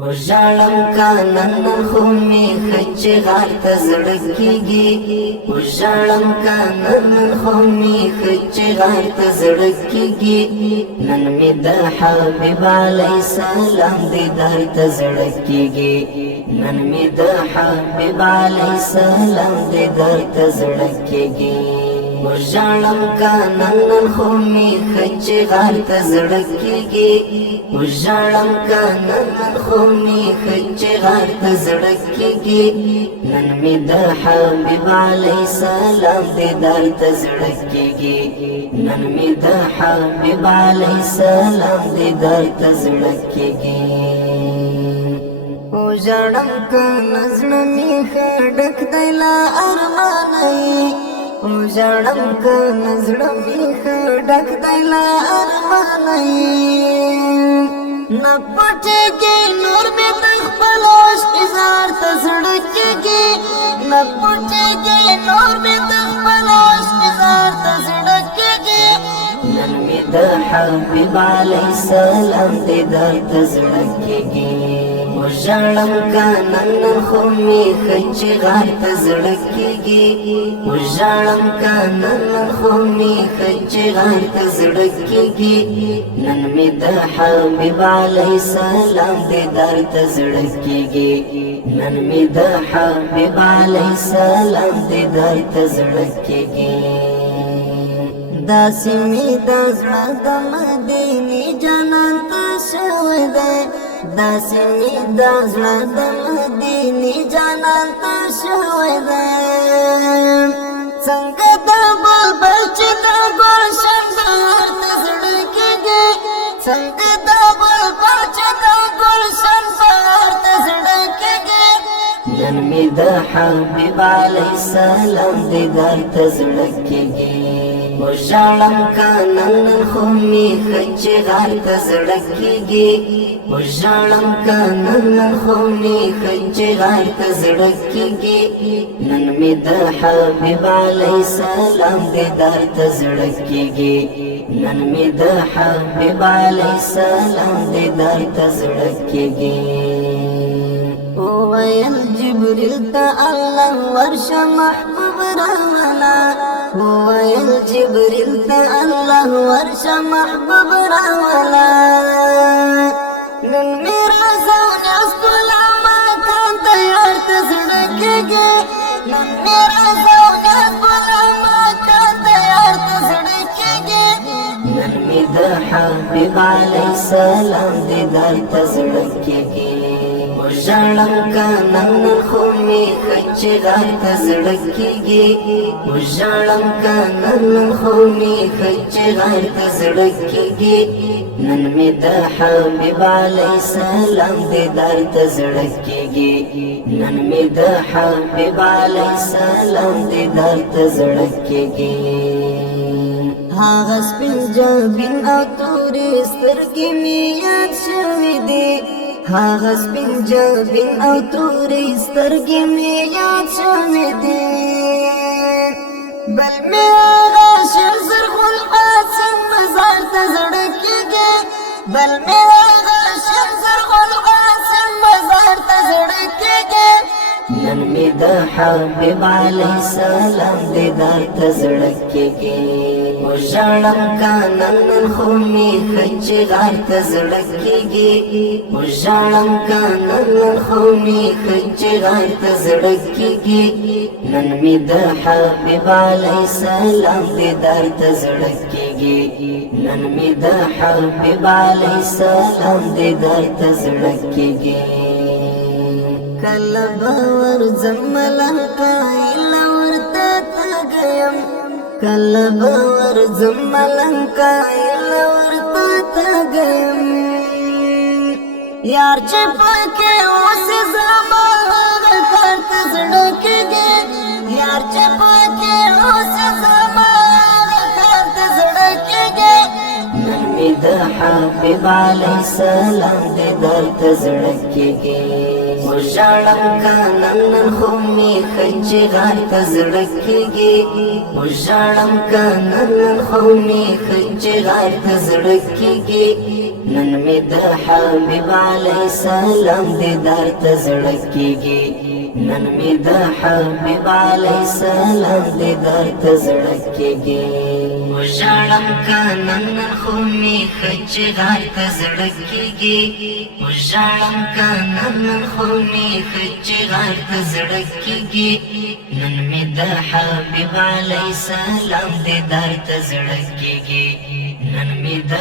وژړم کا نن خو می خچ غار ته زړه کیږي وژړم کا نن خو می خچ غار ته زړه کیږي نن می د حبیب علی سلام دیدار ته زړه کیږي نن می د حبیب علی سلام دیدار ته زړه کیږي وژړم کا نن خو می خچ غار ته زړه کیږي وژړم کا نن خو می خچ غار ته زړه کیږي نن می د حبیب علی سلام دیدار ته زړه کیږي نن می د حبیب علی سلام دیدار ته زړه کیږي وژړم کا نظر می خډک دلا ارمانای وژړم کا نظر می خډک دلا ارمانای نپټږي نور می تخپل اشتزار ته زړه کیږي نپټږي نور می تخپل اشتزار ته زړه کیږي نن می د حبیب علی سلام دیدار ته زړه کیږي وژړم کا نن خو می خچ غار ته زړه کیږي وژړم کا نن خو می خچ غار ته زړه کیږي نن می د حبیب علی سلام دیدار ته زړه کیږي نن می د حبیب علی سلام دیدار ته زړه کیږي داسې می د زړه د مدینه جنت ته شوی دی داسې می د زړه د مدینه جنت ته شوی دی څنګه د بلبل چې د ګلشن بهار ته زړه کیږي څنګه د بلبل چې د ګلشن بهار ته زړه کیږي نن می د حبیب علی سلام دیدار ته زړه کیږي وژړم کا نن خو می خچ غار ته زړه کیږي وژړم کا نن خو می خچ غار ته زړه کیږي نن می د حبیب علی سلام دیدار ته زړه کیږي نن می د حبیب علی سلام دیدار ته زړه کیږي وویل جبریل ته الله ورشه محبوب راولا وویل جبریل ته الله ورشه محبوب راولا نن می رضا نیاز پلا مکان تیار ته زړه کیږي نن می رضا نیاز پلا مکان تیار ته زړه کیږي نن می د حبیب علی سلام دیدار ته زړه کیږي وژړم کا نن خو می خچ غار ته زړه کیږي وژړم کا نن خو می خچ غار ته زړه کیږي نن می د حبیب علی سلام دیدار ته زړه کیږي نن می د حبیب علی سلام دیدار ته زړه کیږي هغه سپین جبین او تورې سترګې می یاد شوې دي هغه سپین جبین او تورې سترګې می یاد شوې دي بل می هغه شر زرغون قاسم مزار ته زړه کیږي بل می هغه شر زرغون قاسم مزار ته زړه کیږي نن می د حبیب علی سلام دیدار ته زړه کیږي وژړم کا نن خو می خچ غار ته زړه کیږي وژړم کا نن خو می خچ غار ته زړه کیږي نن می د حبیب علی سلام دیدار ته زړه کیږي نن می د حبیب علی سلام دیدار ته زړه کیږي کله باور زملن کایل ورته تګیم کله باور زملن کایل ورته تګیم یار چې پکې اوس زما کار ته زړه کیږي یار چې پکې اوس زما کار ته زړه کیږي نن می د حبیب علی سلام دیدار ته زړه کیږي وژړم کا نن خو می خچ غار ته زړه کیږي وژړم کا نن خو می خچ غار ته زړه کیږي نن می د حبیب علی سلام دیدار ته زړه کیږي نن می د حبیب علی سلام دیدار ته زړه کیږي وژړم کنن خو می خچ غار ته زړه کیږي وژړم کنن خو می خچ غار ته زړه کیږي نن می د حبیب علی سلام دیدار ته زړه کیږي نن می د